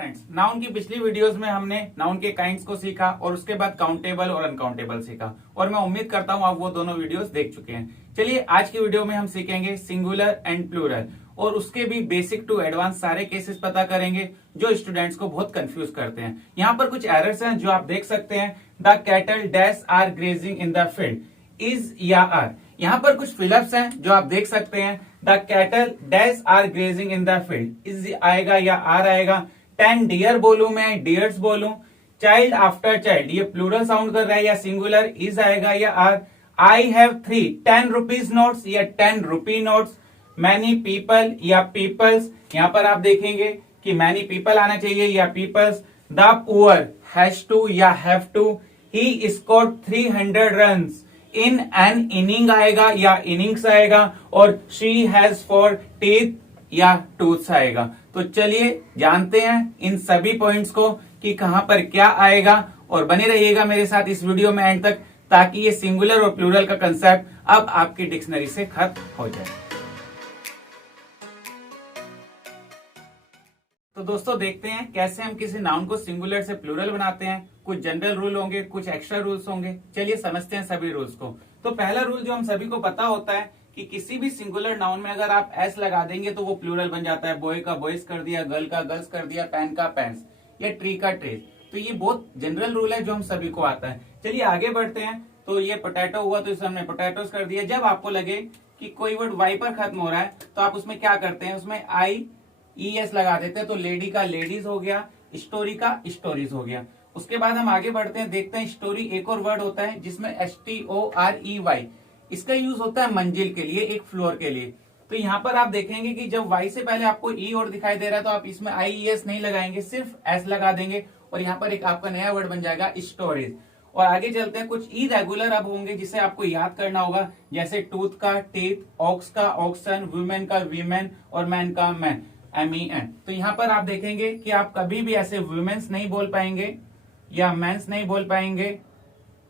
Friends, noun की पिछली videos में हमने नाउन के काइंड्स को सीखा और उसके बाद काउंटेबल और अनकाउंटेबल सीखा और मैं उम्मीद करता हूं आप वो दोनों वीडियोस देख चुके हैं। चलिए आज की वीडियो में हम सीखेंगे सिंगुलर एंड प्लूरल और उसके भी बेसिक टू एडवांस सारे केसेस पता करेंगे जो स्टूडेंट्स को बहुत कंफ्यूज करते हैं। यहाँ पर कुछ एरर्स हैं जो आप देख सकते हैं। The cattle dash are grazing in the field, is या आर। यहाँ पर कुछ फिलअप्स हैं जो आप देख सकते हैं। The cattle dash are grazing in the field, is आएगा या आर आएगा। 10 डियर बोलूं मैं, डियर्स बोलूं। चाइल्ड आफ्टर चाइल्ड, ये प्लूरल साउंड कर रहा है या सिंगुलर, इज आएगा या are. I have 3 10 rupees notes या 10 रुपी नोट्स। मैनी पीपल या पीपल्स, यहाँ पर आप देखेंगे कि मैनी पीपल आना चाहिए या peoples. The poor has to या have to. He scored 300 runs in an inning आएगा या इनिंग्स आएगा। और शी हैज 4 टीथ या टूथ्स आएगा। तो चलिए जानते हैं इन सभी पॉइंट्स को कि कहां पर क्या आएगा और बने रहिएगा मेरे साथ इस वीडियो में एंड तक, ताकि ये सिंगुलर और प्लूरल का कंसेप्ट अब आपकी डिक्शनरी से खत्म हो जाए। तो दोस्तों देखते हैं कैसे हम किसी नाउन को सिंगुलर से प्लूरल बनाते हैं। कुछ जनरल रूल होंगे, कुछ एक्स्ट्रा रूल्स होंगे। चलिए समझते हैं सभी रूल्स को। तो पहला रूल जो हम सभी को पता होता है कि किसी भी सिंगुलर नाउन में अगर आप एस लगा देंगे तो वो प्लूरल बन जाता है। बॉय का बॉयज कर दिया, गर्ल का गर्ल्स कर दिया, पेन का पेन्स या ट्री का ट्रीज। तो ये बहुत जनरल रूल है जो हम सभी को आता है। चलिए आगे बढ़ते हैं। तो ये पोटैटो हुआ तो इसे हमने पोटैटोस कर दिया। जब आपको लगे कि कोई वर्ड वाई पर खत्म हो रहा है तो आप उसमें क्या करते हैं, उसमें आई ई एस लगा देते हैं। तो लेडी का लेडीज हो गया, स्टोरी का स्टोरीज हो गया। उसके बाद हम आगे बढ़ते हैं, देखते हैं स्टोरी एक और वर्ड होता है जिसमें STOREY, इसका यूज होता है मंजिल के लिए, एक फ्लोर के लिए। तो यहाँ पर आप देखेंगे कि जब वाई से पहले आपको ई और दिखाई दे रहा है तो आप इसमें IES नहीं लगाएंगे, सिर्फ एस लगा देंगे और यहाँ पर एक आपका नया वर्ड बन जाएगा स्टोरेज। और आगे चलते हैं, कुछ इरेगुलर अब होंगे जिसे आपको याद करना होगा, जैसे टूथ का टीथ, ऑक्स का ऑक्सन, वुमेन का वीमेन और मैन का मैन, MEN। तो यहाँ पर आप देखेंगे कि आप कभी भी ऐसे वुमेन्स नहीं बोल पाएंगे या मेंस नहीं बोल पाएंगे।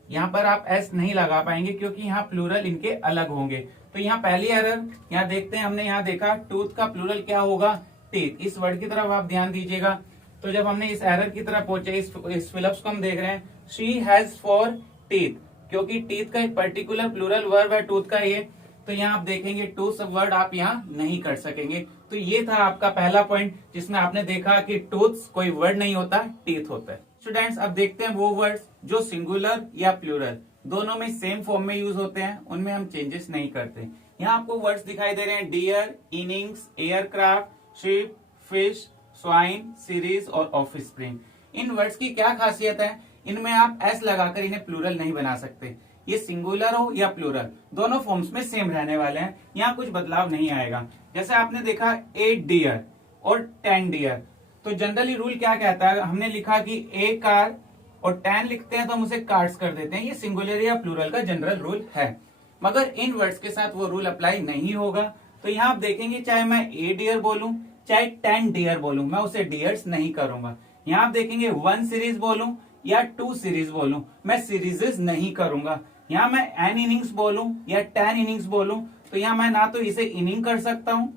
यहाँ पर आप एस नहीं लगा पाएंगे क्योंकि यहाँ प्लूरल इनके अलग होंगे। तो यहाँ पहली एरर यहाँ देखते हैं, हमने यहाँ देखा टूथ का प्लूरल क्या होगा, टीथ। इस वर्ड की तरफ आप ध्यान दीजिएगा। तो जब हमने इस एरर की तरफ पहुंचे, इस फिलअप्स को हम देख रहे हैं, शी हैज 4 टीथ, क्योंकि टीथ का एक पर्टिकुलर प्लूरल वर्ब है टूथ का ये। तो यहाँ आप देखेंगे टू सब वर्ड आप यहाँ नहीं कर सकेंगे। तो ये था आपका पहला पॉइंट जिसमें आपने देखा कि टूथ कोई वर्ड नहीं होता, टीथ होता है। स्टूडेंट्स अब देखते हैं वो वर्ड्स जो सिंगुलर या प्लूरल दोनों में सेम फॉर्म में यूज होते हैं, उनमें हम चेंजेस नहीं करते। यहाँ आपको वर्ड्स दिखाई दे रहे हैं, dear, innings, aircraft, ship, fish, swine, series और ऑफिस स्प्रिंग। इन वर्ड्स की क्या खासियत है, इनमें आप एस लगाकर इन्हें प्लूरल नहीं बना सकते। ये सिंगुलर हो या प्लूरल दोनों फॉर्म्स में सेम रहने वाले हैं, यहाँ कुछ बदलाव नहीं आएगा। जैसे आपने देखा 8 डियर और 10 डियर, तो जनरली रूल क्या कहता है, हमने लिखा कि ए कार और 10 लिखते हैं तो हम उसे कार्ड्स कर देते हैं। ये सिंगुलर या प्लूरल का जनरल रूल है, मगर इन वर्ड्स के साथ वो रूल अप्लाई नहीं होगा। तो यहाँ आप देखेंगे चाहे मैं ए डियर बोलूं चाहे 10 डियर बोलूं, मैं उसे डियर्स नहीं करूंगा। यहाँ आप देखेंगे 1 सीरीज बोलूं या 2 सीरीज बोलूं, मैं सीरीजेस नहीं करूंगा। यहाँ मैं एन इनिंग्स बोलूं या 10 इनिंग्स बोलूं, तो यहाँ मैं ना तो इसे इनिंग कर सकता हूं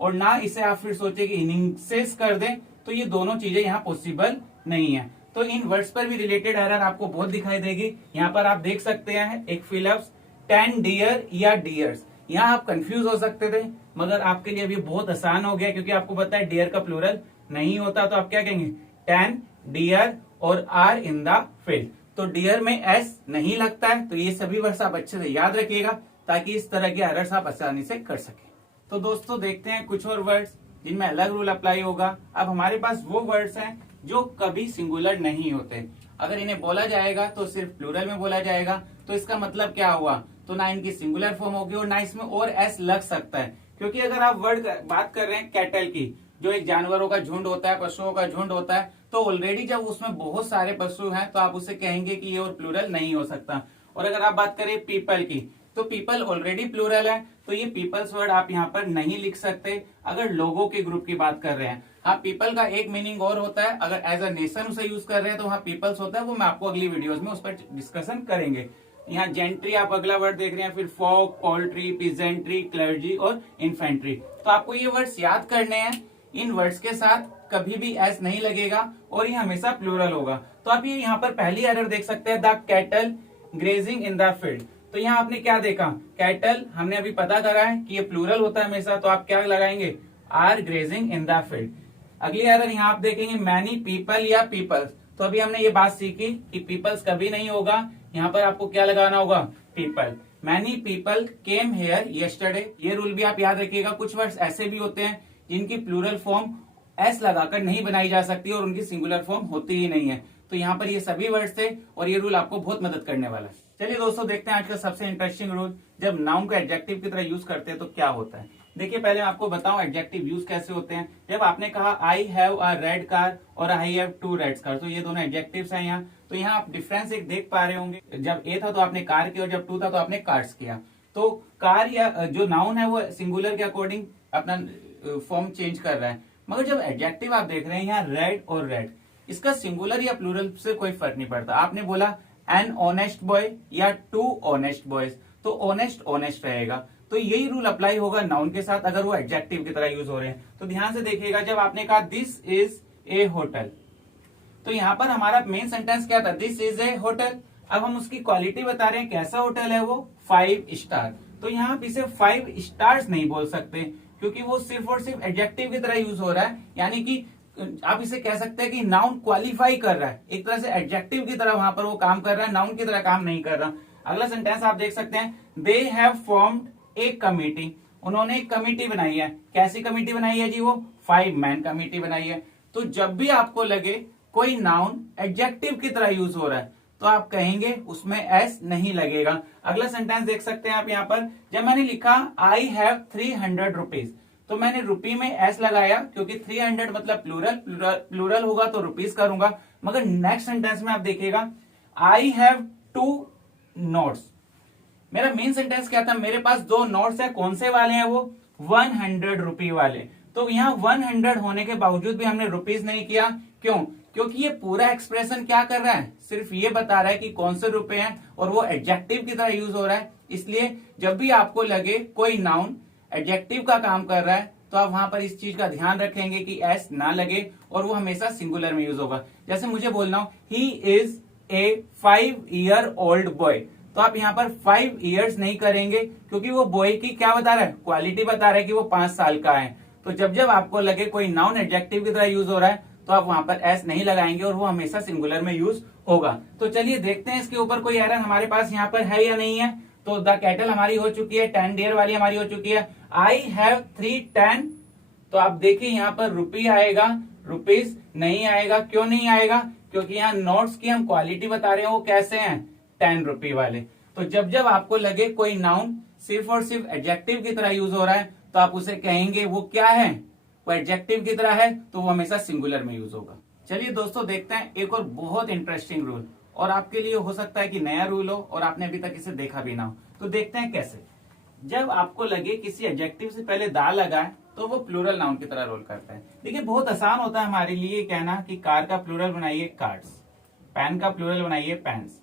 और ना इसे आप फिर सोचे कि इनिंग्सेस कर दें, तो ये दोनों चीजें यहाँ पॉसिबल नहीं है। तो इन वर्ड्स पर भी रिलेटेड एरर आपको बहुत दिखाई देगी। यहाँ पर आप देख सकते हैं एक फिलअप्स 10 डियर या डियर्स। यहाँ आप कंफ्यूज हो सकते थे, मगर आपके लिए अभी बहुत आसान हो गया क्योंकि आपको पता है डियर का प्लूरल नहीं होता। तो आप क्या कहेंगे, 10 डियर और आर इन द फील्ड। तो डियर में एस नहीं लगता है। तो ये सभी वर्ड्स आप अच्छे से याद रखिएगा ताकि इस तरह के एरर्स आप आसानी से कर सके। तो दोस्तों देखते हैं कुछ और वर्ड्स जिनमें अलग रूल अप्लाई होगा। अब हमारे पास वो वर्ड्स हैं जो कभी सिंगुलर नहीं होते। अगर इन्हें बोला जाएगा तो सिर्फ प्लूरल में बोला जाएगा। तो इसका मतलब क्या हुआ, तो ना इनकी सिंगुलर फॉर्म होगी और ना इसमें और एस लग सकता है। क्योंकि अगर आप वर्ड बात कर रहे हैं कैटल की, जो एक जानवरों का झुंड होता है, पशुओं का झुंड होता है, तो ऑलरेडी जब उसमें बहुत सारे पशु हैं तो आप उसे कहेंगे कि ये और प्लूरल नहीं हो सकता। और अगर आप बात करें पीपल की, तो पीपल ऑलरेडी प्लूरल है, तो ये पीपल्स वर्ड आप यहाँ पर नहीं लिख सकते अगर लोगों के ग्रुप की बात कर रहे हैं। हाँ, पीपल का एक मीनिंग और होता है, अगर एज अ नेशन उसे यूज कर रहे हैं तो वहाँ पीपल्स होता है, वो मैं आपको अगली वीडियोस में उस पर डिस्कशन करेंगे। यहाँ जेंट्री आप अगला वर्ड देख रहे हैं, फिर फॉक, पोल्ट्री, पिजेंट्री, क्लर्जी और इन्फेंट्री। तो आपको ये वर्ड्स याद करने हैं। इन वर्ड्स के साथ कभी भी एस नहीं लगेगा और ये हमेशा प्लूरल होगा। तो आप ये यहाँ पर पहली एरर देख सकते हैं, the cattle grazing in the field. तो यहाँ आपने क्या देखा, कैटल हमने अभी पता करा है कि ये प्लूरल होता है हमेशा, तो आप क्या लगाएंगे, are grazing in the field. अगली एरर यहाँ आप देखेंगे मैनी पीपल या पीपल्स। तो अभी हमने ये बात सीखी कि पीपल्स कभी नहीं होगा, यहाँ पर आपको क्या लगाना होगा, people. Many people came here yesterday, ये रूल भी आप याद रखिएगा। कुछ वर्ड्स ऐसे भी होते हैं जिनकी प्लूरल फॉर्म एस लगाकर नहीं बनाई जा सकती और उनकी सिंगुलर फॉर्म होती ही नहीं है। तो यहाँ पर ये सभी वर्ड्स थे और ये रूल आपको बहुत मदद करने वाला है। चलिए दोस्तों देखते हैं आज का सबसे इंटरेस्टिंग रूल, जब नाउन को एडजेक्टिव की तरह यूज करते हैं तो क्या होता है। देखिए पहले मैं आपको बताऊं एडजेक्टिव यूज कैसे होते हैं। जब आपने कहा I have a red car और आई हैव 2 रेड कार, तो ये दोनों एडजेक्टिव्स हैं यहाँ। तो यहाँ आप डिफरेंस एक देख पा रहे होंगे, जब ए था तो आपने कार किया और जब 2 था तो आपने कार्स किया। तो कार या जो नाउन है वो सिंगुलर के अकॉर्डिंग अपना फॉर्म चेंज कर रहा है, मगर जब एडजेक्टिव आप देख रहे हैं यहाँ रेड और रेड, इसका सिंगुलर या प्लूरल से कोई फर्क नहीं पड़ता। आपने बोला एन ऑनेस्ट बॉय या 2 ऑनेस्ट बॉयज, तो ऑनेस्ट ऑनेस्ट रहेगा। तो यही रूल अप्लाई होगा नाउन के साथ अगर वो एडजेक्टिव की तरह यूज हो रहे हैं। तो ध्यान से देखिएगा, जब आपने कहा दिस इज ए होटल, तो यहाँ पर हमारा मेन सेंटेंस क्या था, दिस इज ए होटल। अब हम उसकी क्वालिटी बता रहे हैं, कैसा होटल है वो, 5 स्टार। तो यहाँ आप इसे 5 स्टार्स नहीं बोल सकते क्योंकि वो सिर्फ और सिर्फ एडजेक्टिव की तरह यूज हो रहा है, यानी कि आप इसे कह सकते हैं कि नाउन क्वालिफाई कर रहा है, एक तरह से एडजेक्टिव की तरह वहां पर वो काम कर रहा है, नाउन की तरह काम नहीं कर रहा। अगला सेंटेंस आप देख सकते हैं, they have formed A committee, उन्होंने एक कमिटी बनाई है। कैसी कमिटी बनाई है जी, वो 5 मैन कमिटी बनाई है। तो जब भी आपको लगे कोई नाउन एडजेक्टिव की तरह यूज हो रहा है तो आप कहेंगे उसमें एस नहीं लगेगा। अगला सेंटेंस देख सकते हैं आप यहाँ पर, जब मैंने लिखा आई हैव 300 रुपीज, तो मैंने रुपी में एस लगाया क्योंकि 300 मतलब प्लूरल होगा तो रुपीज करूंगा। मगर नेक्स्ट सेंटेंस में आप देखिएगा, आई हैव 2 नोट्स, मेरा मेन सेंटेंस क्या था, मेरे पास 2 नोट्स है, कौन से वाले हैं वो, 100 रुपी वाले। तो यहाँ 100 होने के बावजूद भी हमने रुपीज नहीं किया, क्यों, क्योंकि ये पूरा एक्सप्रेशन क्या कर रहा है, सिर्फ ये बता रहा है कि कौन से रुपए हैं और वो एडजेक्टिव की तरह यूज हो रहा है। इसलिए जब भी आपको लगे कोई नाउन एडजेक्टिव का काम कर रहा है तो आप वहां पर इस चीज का ध्यान रखेंगे कि एस ना लगे और वो हमेशा सिंगुलर में यूज होगा। जैसे मुझे बोलना हो he is a 5-year-old boy, तो आप यहाँ पर 5 years नहीं करेंगे क्योंकि वो बॉय की क्या बता रहा है, क्वालिटी बता रहा है कि वो 5 साल का है। तो जब जब आपको लगे कोई नाउन एडजेक्टिव की तरह यूज हो रहा है तो आप वहां पर एस नहीं लगाएंगे और वो हमेशा सिंगुलर में यूज होगा। तो चलिए देखते हैं इसके ऊपर कोई एरर हमारे पास यहाँ पर है या नहीं है। तो द कैटल हमारी हो चुकी है, 10 डियर वाली हमारी हो चुकी है, आई हैव 310, तो आप देखिए यहाँ पर रुपी आएगा, रुपीज नहीं आएगा। क्यों नहीं आएगा, क्योंकि यहाँ नोट्स की हम क्वालिटी बता रहे हैं वो कैसे हैं, 10 रुपी वाले। तो जब जब आपको लगे कोई नाउन सिर्फ और सिर्फ एडजेक्टिव की तरह यूज हो रहा है तो आप उसे कहेंगे वो क्या है, वो एडजेक्टिव की तरह है, तो वो हमेशा सिंगुलर में यूज होगा। चलिए दोस्तों देखते हैं एक और बहुत इंटरेस्टिंग रूल, और आपके लिए हो सकता है कि नया रूल हो और आपने अभी तक इसे देखा भी ना हो। तो देखते हैं कैसे। जब आपको लगे किसी एडजेक्टिव से पहले दा लगा है तो वो प्लूरल नाउन की तरह रोल करता है। देखिए बहुत आसान होता है हमारे लिए कहना कि कार का प्लूरल बनाइए कार्ड्स, पेन का प्लूरल बनाइए पेन्स,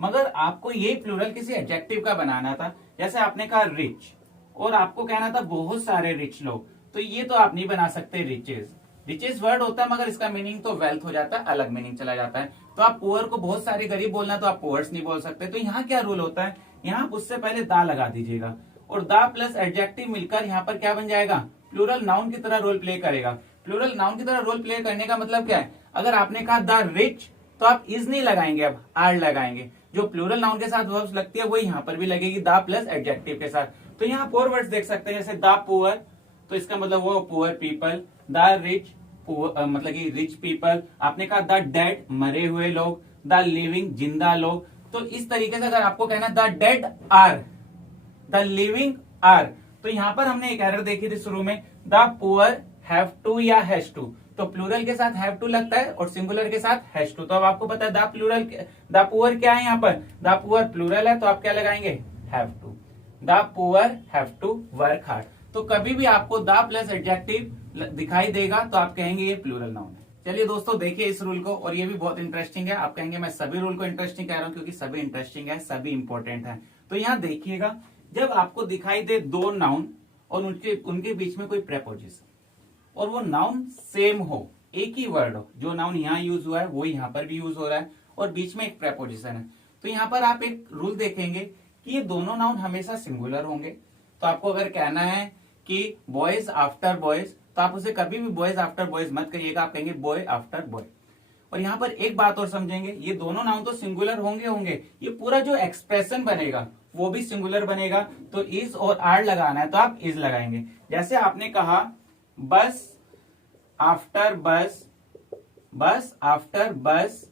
मगर आपको ये प्लूरल किसी एडजेक्टिव का बनाना था। जैसे आपने कहा रिच और आपको कहना था बहुत सारे रिच लोग, तो ये तो आप नहीं बना सकते रिचेस। रिचेस वर्ड होता है मगर इसका मीनिंग तो वेल्थ हो जाता है, अलग मीनिंग चला जाता है। तो आप पुअर को बहुत सारे गरीब बोलना तो आप पुअर्स नहीं बोल सकते। तो यहाँ क्या रूल होता है, यहाँ उससे पहले दा लगा दीजिएगा और दा प्लस एडजेक्टिव मिलकर यहाँ पर क्या बन जाएगा, प्लूरल नाउन की तरह रोल प्ले करेगा। प्लूरल नाउन की तरह रोल प्ले करने का मतलब क्या है, अगर आपने कहा द रिच तो आप इज नहीं लगाएंगे, अब आर लगाएंगे। जो प्लूरल नाउन के साथ वर्ब्स लगती है वो यहाँ पर भी लगेगी द प्लस एडजेक्टिव के साथ। तो यहाँ 4 वर्ड्स देख सकते हैं, जैसे द पुअर, तो इसका मतलब वो पुअर पीपल, द रिच मतलब कि रिच पीपल, आपने कहा द डेड मरे हुए लोग, द लिविंग जिंदा लोग। तो इस तरीके से अगर आपको कहना the dead are, the living are, तो यहां पर हमने एक एरर देखी थी शुरू में, द पुअर हैव टू या हैज टू, तो प्लूरल के साथ हैव टू लगता है और सिंगुलर के साथ हैज टू। तो अब आपको पता है द प्लूरल, द पुअर क्या है, यहाँ पर द पुअर प्लूरल है तो आप क्या लगाएंगे, have to. The poor have to work hard. तो कभी भी आपको द प्लस एडजेक्टिव दिखाई देगा तो आप कहेंगे ये प्लूरल नाउन है। चलिए दोस्तों देखिए इस रूल को, और ये भी बहुत इंटरेस्टिंग है। आप कहेंगे मैं सभी रूल को इंटरेस्टिंग कह रहा हूं क्योंकि सभी इंटरेस्टिंग है, सभी इंपॉर्टेंट है। तो यहाँ देखिएगा, जब आपको दिखाई दे 2 नाउन और उनके बीच में कोई प्रेपोजिशन और वो नाउन सेम हो, एक ही वर्ड हो, जो नाउन यहाँ यूज हुआ है वो यहाँ पर भी यूज हो रहा है और बीच में एक प्रेपोजिशन है, तो यहाँ पर आप एक रूल देखेंगे कि ये दोनों नाउन हमेशा सिंगुलर होंगे। तो आपको अगर कहना है कि बॉयज आफ्टर बॉयज, तो आप उसे कभी भी बॉयज आफ्टर बॉयज मत कहिएगा, आप कहेंगे बॉय आफ्टर बॉय। और यहाँ पर एक बात और समझेंगे, ये दोनों नाउन तो सिंगुलर होंगे, ये पूरा जो एक्सप्रेशन बनेगा वो भी सिंगुलर बनेगा। तो इज और आर लगाना है तो आप इज लगाएंगे। जैसे आपने कहा बस आफ्टर बस, बस आफ्टर बस,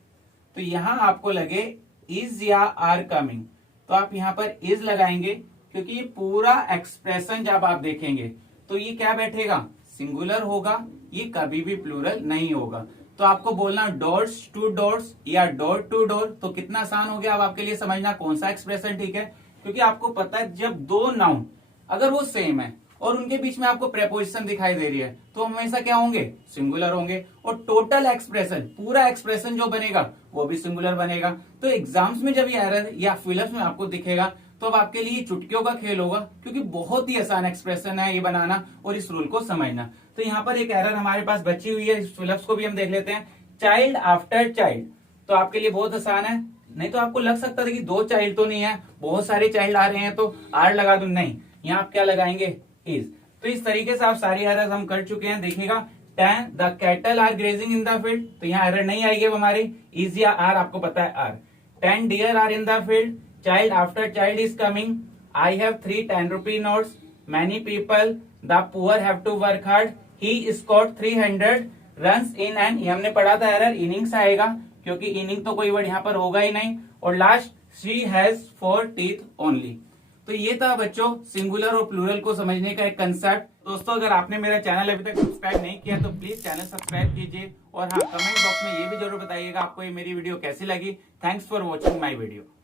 तो यहां आपको लगे इज या आर कमिंग, तो आप यहां पर इज लगाएंगे, क्योंकि ये पूरा एक्सप्रेशन जब आप देखेंगे तो ये क्या बैठेगा, सिंगुलर होगा, ये कभी भी प्लूरल नहीं होगा। तो आपको बोलना डोर्स टू डोर्स या डोर टू डोर, तो कितना आसान हो गया अब आपके लिए समझना कौन सा एक्सप्रेशन ठीक है। क्योंकि आपको पता है जब दो नाउन अगर वो सेम है और उनके बीच में आपको प्रेपोजिशन दिखाई दे रही है तो हमेशा क्या होंगे, सिंगुलर होंगे, और टोटल एक्सप्रेशन, पूरा एक्सप्रेशन जो बनेगा वो भी सिंगुलर बनेगा। तो एग्जाम्स में जब ये एरर या फिलअप्स में आपको दिखेगा तो अब आपके लिए चुटकियों का खेल होगा, क्योंकि बहुत ही आसान एक्सप्रेशन है ये बनाना और इस रूल को समझना। तो यहाँ पर एक एरर हमारे पास बची हुई है, इस फिलअप्स को भी हम देख लेते हैं। चाइल्ड आफ्टर चाइल्ड, तो आपके लिए बहुत आसान है, नहीं तो आपको लग सकता था कि दो चाइल्ड तो नहीं है, बहुत सारे चाइल्ड आ रहे हैं तो आर लगा दूं, नहीं, यहाँ आप क्या लगाएंगे, इज। तो इस तरीके से आप सारी एरर्स हम कर चुके हैं। देखिएगा 10 the cattle are grazing in the field, तो यहाँ एरर नहीं आएगी हमारी, इज या आर, आपको पता है are. 10 dear are in the field, child after child is coming, I have 3 10 rupee notes, many people, the poor have to work hard, he scored 300 runs in an, ये हमने पढ़ा था एरर इनिंग्स आएगा, क्योंकि inning तो कोई word यहाँ पर होगा ही नहीं। और last she has 4 teeth only। तो ये था बच्चों सिंगुलर और प्लूरल को समझने का एक कंसेप्ट। दोस्तों अगर आपने मेरा चैनल अभी तक सब्सक्राइब नहीं किया तो प्लीज चैनल सब्सक्राइब कीजिए, और हाँ कमेंट बॉक्स में ये भी जरूर बताइएगा आपको ये मेरी वीडियो कैसी लगी। Thanks for watching my video.